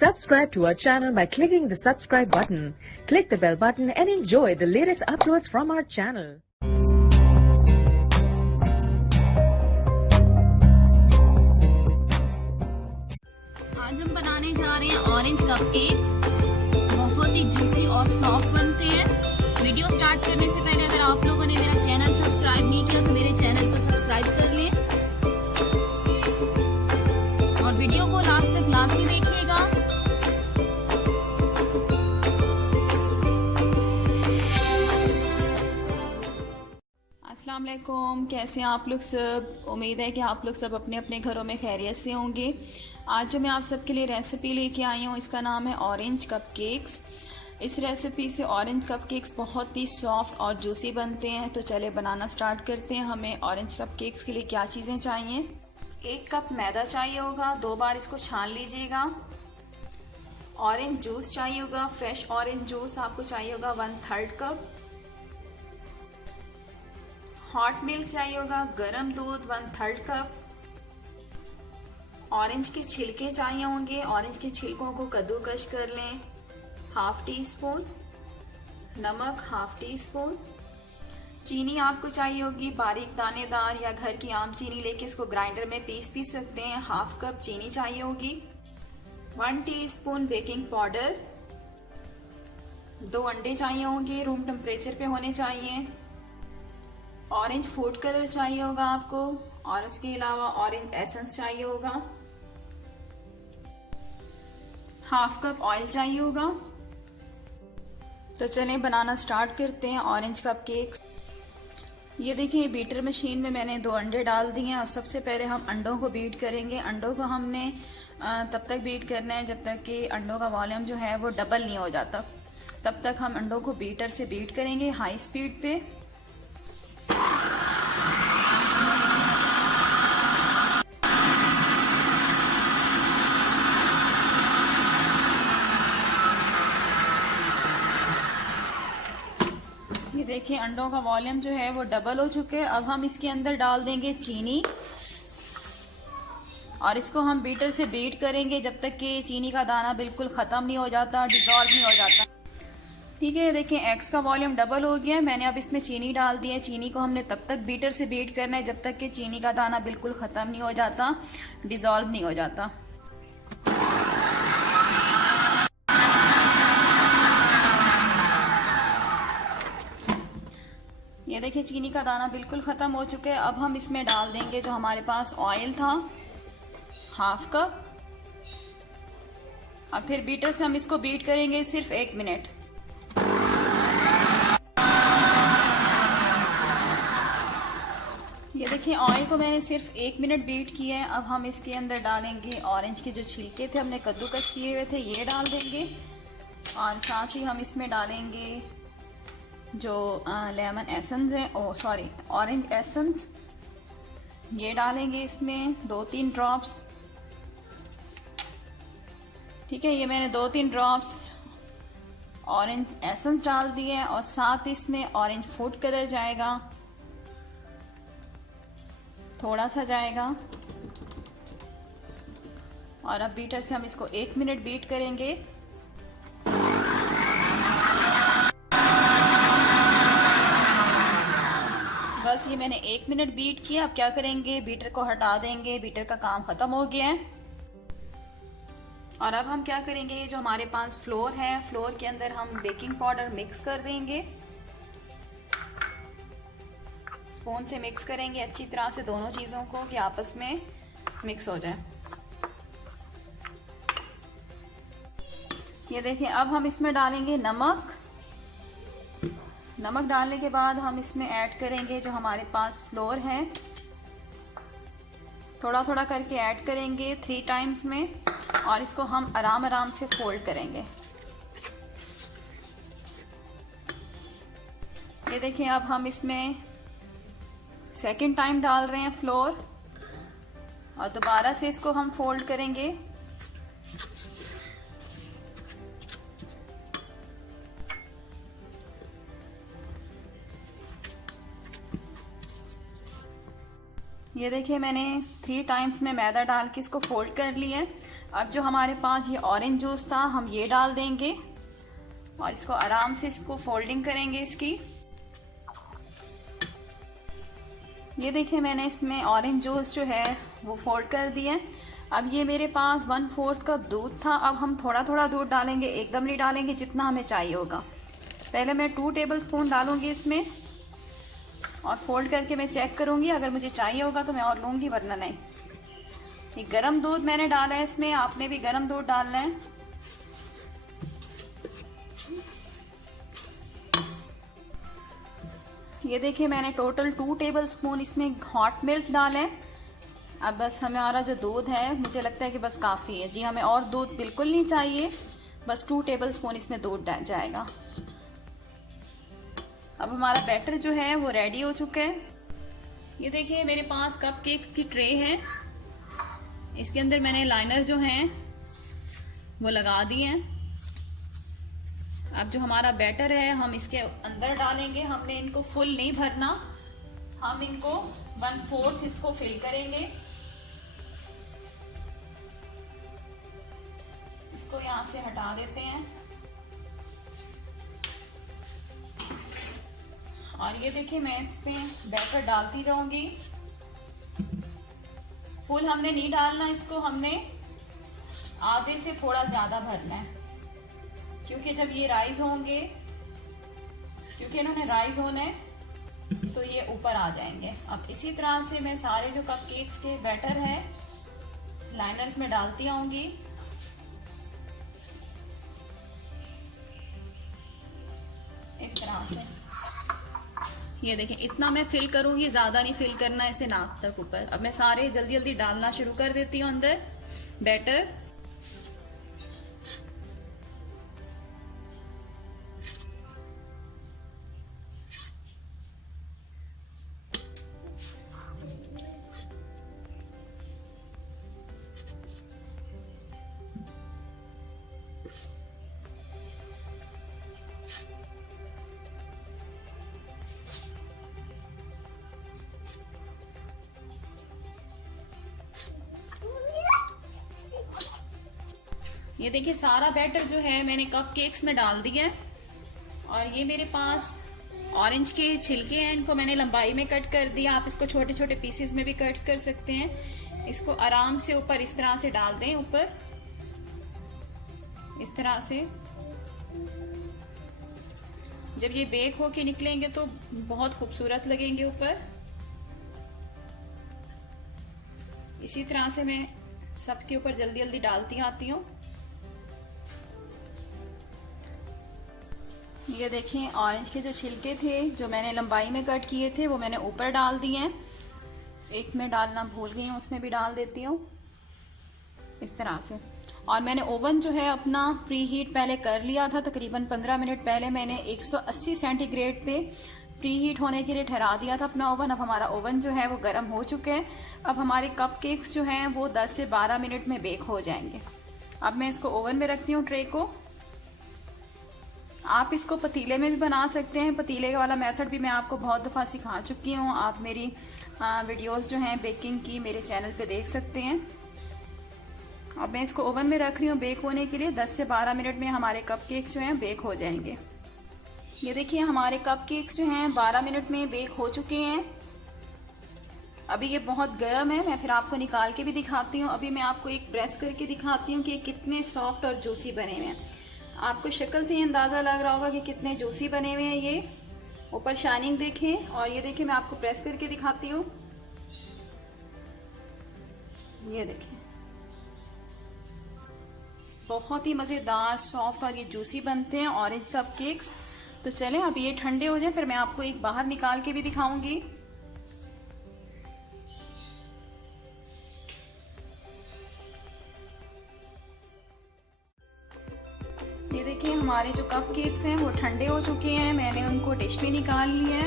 Subscribe to our channel by clicking the subscribe button. Click the bell button and enjoy the latest uploads from our channel. आज हम बनाने जा रहे हैं orange cupcakes. बहुत ही juicy और सॉफ्ट बनते हैं। वीडियो स्टार्ट करने से पहले अगर आप लोगों ने मेरा चैनल सब्सक्राइब नहीं किया तो मेरे चैनल को सब्सक्राइब कर लें और वीडियो को लास्ट तक लाजमी देखिएगा। अस्सलाम वालेकुम, कैसे हैं आप लोग सब। उम्मीद है कि आप लोग सब अपने अपने घरों में खैरियत से होंगे। आज जो मैं आप सबके लिए रेसिपी लेके आई हूँ इसका नाम है ऑरेंज कपकेक्स। इस रेसिपी से ऑरेंज कपकेक्स बहुत ही सॉफ्ट और जूसी बनते हैं। तो चले बनाना स्टार्ट करते हैं। हमें ऑरेंज कपकेक्स के लिए क्या चीज़ें चाहिए। 1 कप मैदा चाहिए होगा, 2 बार इसको छान लीजिएगा। ऑरेंज जूस चाहिए होगा, फ्रेश ऑरेंज जूस आपको चाहिए होगा 1/3 कप। हॉट मिल्क चाहिए होगा, गर्म दूध 1/3 कप। ऑरेंज के छिलके चाहिए होंगे, ऑरेंज के छिलकों को कद्दूकश कर लें 1/2 टीस्पून। नमक 1/2 टीस्पून। चीनी आपको चाहिए होगी बारीक दानेदार या घर की आम चीनी लेके इसको ग्राइंडर में पीस सकते हैं। 1/2 कप चीनी चाहिए होगी। 1 टीस्पून बेकिंग पाउडर। 2 अंडे चाहिए होंगे, रूम टेम्परेचर पे होने चाहिए। ऑरेंज फूड कलर चाहिए होगा आपको और इसके अलावा ऑरेंज एसेंस चाहिए होगा। 1/2 कप ऑयल चाहिए होगा। तो चलें बनाना स्टार्ट करते हैं ऑरेंज कपकेक। ये देखिए बीटर मशीन में मैंने 2 अंडे डाल दिए हैं। अब सबसे पहले हम अंडों को बीट करेंगे। अंडों को हमने तब तक बीट करना है जब तक कि अंडों का वॉल्यूम जो है वो डबल नहीं हो जाता। तब तक हम अंडों को बीटर से बीट करेंगे हाई स्पीड पे। ये देखिए अंडों का वॉल्यूम जो है वो डबल हो चुके हैं। अब हम इसके अंदर डाल देंगे चीनी और इसको हम बीटर से बीट करेंगे जब तक कि चीनी का दाना बिल्कुल ख़त्म नहीं हो जाता, डिज़ोल्व नहीं हो जाता। ठीक है, देखिए एग्स का वॉल्यूम डबल हो गया है। मैंने अब इसमें चीनी डाल दी है। चीनी को हमने तब तक बीटर से बीट करना है जब तक कि चीनी का दाना बिल्कुल ख़त्म नहीं हो जाता, डिज़ोल्व नहीं हो जाता। ये देखिए चीनी का दाना बिल्कुल ख़त्म हो चुका है। अब हम इसमें डाल देंगे जो हमारे पास ऑयल था 1/2 कप। अब फिर बीटर से हम इसको बीट करेंगे सिर्फ 1 मिनट। ये देखिए ऑयल को मैंने सिर्फ 1 मिनट बीट किया है। अब हम इसके अंदर डालेंगे ऑरेंज के जो छिलके थे हमने कद्दूकस किए हुए थे, ये डाल देंगे और साथ ही हम इसमें डालेंगे जो लेमन एसेंस है, ऑरेंज एसेंस, ये डालेंगे इसमें 2-3 ड्रॉप्स। ठीक है, ये मैंने 2-3 ड्रॉप्स ऑरेंज एसेंस डाल दिए हैं और साथ इसमें ऑरेंज फूड कलर जाएगा, थोड़ा सा जाएगा। और अब बीटर से हम इसको 1 मिनट बीट करेंगे। बस ये मैंने 1 मिनट बीट किया। अब क्या करेंगे, बीटर को हटा देंगे। बीटर का काम ख़त्म हो गया है। और अब हम क्या करेंगे, ये जो हमारे पास फ्लोर है, फ्लोर के अंदर हम बेकिंग पाउडर मिक्स कर देंगे। स्पून से मिक्स करेंगे अच्छी तरह से दोनों चीज़ों को कि आपस में मिक्स हो जाए। ये देखिए अब हम इसमें डालेंगे नमक। नमक डालने के बाद हम इसमें ऐड करेंगे जो हमारे पास फ्लोर है, थोड़ा थोड़ा करके ऐड करेंगे 3 टाइम्स में और इसको हम आराम आराम से फोल्ड करेंगे। ये देखिए अब हम इसमें सेकंड टाइम डाल रहे हैं फ्लोर और दोबारा से इसको हम फोल्ड करेंगे। ये देखिए मैंने 3 टाइम्स में मैदा डाल के इसको फोल्ड कर लिया है। अब जो हमारे पास ये ऑरेंज जूस था हम ये डाल देंगे और इसको आराम से इसको फोल्डिंग करेंगे इसकी। ये देखिए मैंने इसमें ऑरेंज जूस जो है वो फोल्ड कर दिया है। अब ये मेरे पास 1/4 कप दूध था। अब हम थोड़ा थोड़ा दूध डालेंगे, एकदम नहीं डालेंगे, जितना हमें चाहिए होगा। पहले मैं 2 टेबलस्पून डालूंगी इसमें और फोल्ड करके मैं चेक करूंगी, अगर मुझे चाहिए होगा तो मैं और लूँगी, वरना नहीं। ये गरम दूध मैंने डाला है इसमें, आपने भी गरम दूध डालना है। ये देखिए मैंने टोटल 2 टेबलस्पून इसमें हॉट मिल्क डाला है। अब बस हमारा जो दूध है मुझे लगता है कि बस काफ़ी है। जी हमें और दूध बिल्कुल नहीं चाहिए, बस 2 टेबलस्पून इसमें दूध जाएगा। अब हमारा बैटर जो है वो रेडी हो चुका है। ये देखिए मेरे पास कपकेक्स की ट्रे है, इसके अंदर मैंने लाइनर जो हैं वो लगा दिए हैं। अब जो हमारा बैटर है हम इसके अंदर डालेंगे। हमने इनको फुल नहीं भरना, हम इनको 1/4 इसको फिल करेंगे। इसको यहाँ से हटा देते हैं और ये देखिए मैं इस पे बैटर डालती जाऊंगी। फुल हमने नहीं डालना, इसको हमने आधे से थोड़ा ज़्यादा भरना है, क्योंकि जब ये राइज होंगे, क्योंकि इन्होंने राइज होना है तो ये ऊपर आ जाएंगे। अब इसी तरह से मैं सारे जो कपकेक्स के बैटर है लाइनर्स में डालती आऊंगी। इस तरह से ये देखें, इतना मैं फिल करूंगी, ज़्यादा नहीं फिल करना इसे नाक तक ऊपर। अब मैं सारे जल्दी जल्दी डालना शुरू कर देती हूँ अंदर बैटर। ये देखिए सारा बैटर जो है मैंने कपकेक्स में डाल दिया है। और ये मेरे पास ऑरेंज के छिलके हैं, इनको मैंने लंबाई में कट कर दिया। आप इसको छोटे छोटे पीसेस में भी कट कर सकते हैं। इसको आराम से ऊपर इस तरह से डाल दें, ऊपर इस तरह से। जब ये बेक होके निकलेंगे तो बहुत खूबसूरत लगेंगे ऊपर। इसी तरह से मैं सबके ऊपर जल्दी जल्दी डालती आती हूँ। ये देखें ऑरेंज के जो छिलके थे जो मैंने लंबाई में कट किए थे वो मैंने ऊपर डाल दिए हैं। एक मैं डालना भूल गई हूँ, उसमें भी डाल देती हूँ इस तरह से। और मैंने ओवन जो है अपना प्री हीट पहले कर लिया था, तकरीबन 15 मिनट पहले मैंने 180 सेंटीग्रेड पे प्री हीट होने के लिए ठहरा दिया था अपना ओवन। अब हमारा ओवन जो है वो गर्म हो चुका है। अब हमारे कपकेक्स जो हैं वो 10 से 12 मिनट में बेक हो जाएंगे। अब मैं इसको ओवन में रखती हूँ ट्रे को। आप इसको पतीले में भी बना सकते हैं, पतीले वाला मेथड भी मैं आपको बहुत दफ़ा सिखा चुकी हूँ। आप मेरी वीडियोस जो हैं बेकिंग की मेरे चैनल पे देख सकते हैं। अब मैं इसको ओवन में रख रही हूँ बेक होने के लिए। 10 से 12 मिनट में हमारे कपकेक्स जो हैं बेक हो जाएंगे। ये देखिए हमारे कपकेक्स जो हैं 12 मिनट में बेक हो चुके हैं। अभी ये बहुत गर्म है, मैं फिर आपको निकाल के भी दिखाती हूँ। अभी मैं आपको एक प्रेस करके दिखाती हूँ कि कितने सॉफ्ट और जूसी बने हुए हैं। आपको शक्ल से ही अंदाज़ा लग रहा होगा कि कितने जूसी बने हुए हैं। ये ऊपर शाइनिंग देखें, और ये देखिए मैं आपको प्रेस करके दिखाती हूँ। ये देखिए बहुत ही मज़ेदार, सॉफ्ट और ये जूसी बनते हैं ऑरेंज कपकेक्स। तो चलें अब ये ठंडे हो जाए, फिर मैं आपको एक बाहर निकाल के भी दिखाऊंगी। ये देखिए हमारे जो कपकेक्स हैं वो ठंडे हो चुके हैं। मैंने उनको डिश में निकाल लिया है।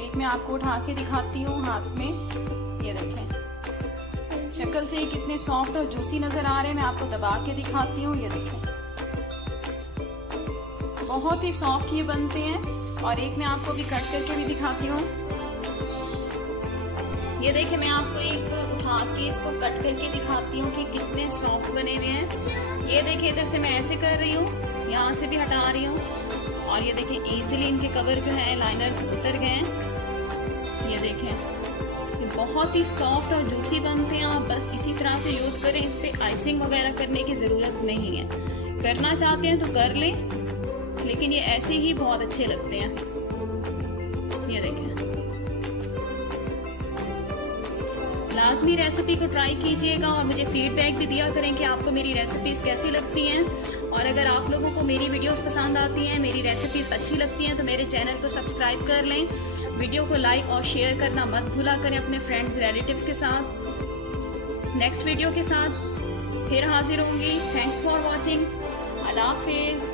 एक मैं आपको उठा के दिखाती हूँ हाथ में। ये देखें शक्ल से ये कितने सॉफ्ट और जूसी नज़र आ रहे हैं। मैं आपको दबा के दिखाती हूँ। ये देखें बहुत ही सॉफ्ट ये बनते हैं। और एक मैं आपको भी कट करके भी दिखाती हूँ। ये देखिए, मैं आपको एक उठा के इसको कट करके दिखाती हूँ कि कितने सॉफ्ट बने हुए हैं। ये देखिए, इधर से मैं ऐसे कर रही हूँ, यहाँ से भी हटा रही हूँ, और ये देखिए इजीली इनके कवर जो है लाइनर से उतर गए हैं। ये देखें, ये बहुत ही सॉफ्ट और जूसी बनते हैं। आप बस इसी तरह से यूज़ करें, इस पर आइसिंग वगैरह करने की ज़रूरत नहीं है। करना चाहते हैं तो कर लें, लेकिन ये ऐसे ही बहुत अच्छे लगते हैं। ये देखें, लाजमी रेसिपी को ट्राई कीजिएगा और मुझे फीडबैक भी दिया करें कि आपको मेरी रेसिपीज़ कैसी लगती हैं। और अगर आप लोगों को मेरी वीडियोस पसंद आती हैं, मेरी रेसिपीज़ अच्छी लगती हैं, तो मेरे चैनल को सब्सक्राइब कर लें। वीडियो को लाइक और शेयर करना मत भूला करें अपने फ्रेंड्स रिलेटिव्स के साथ। नेक्स्ट वीडियो के साथ फिर हाजिर होंगी। Thanks for watching. अल्लाह हाफिज़।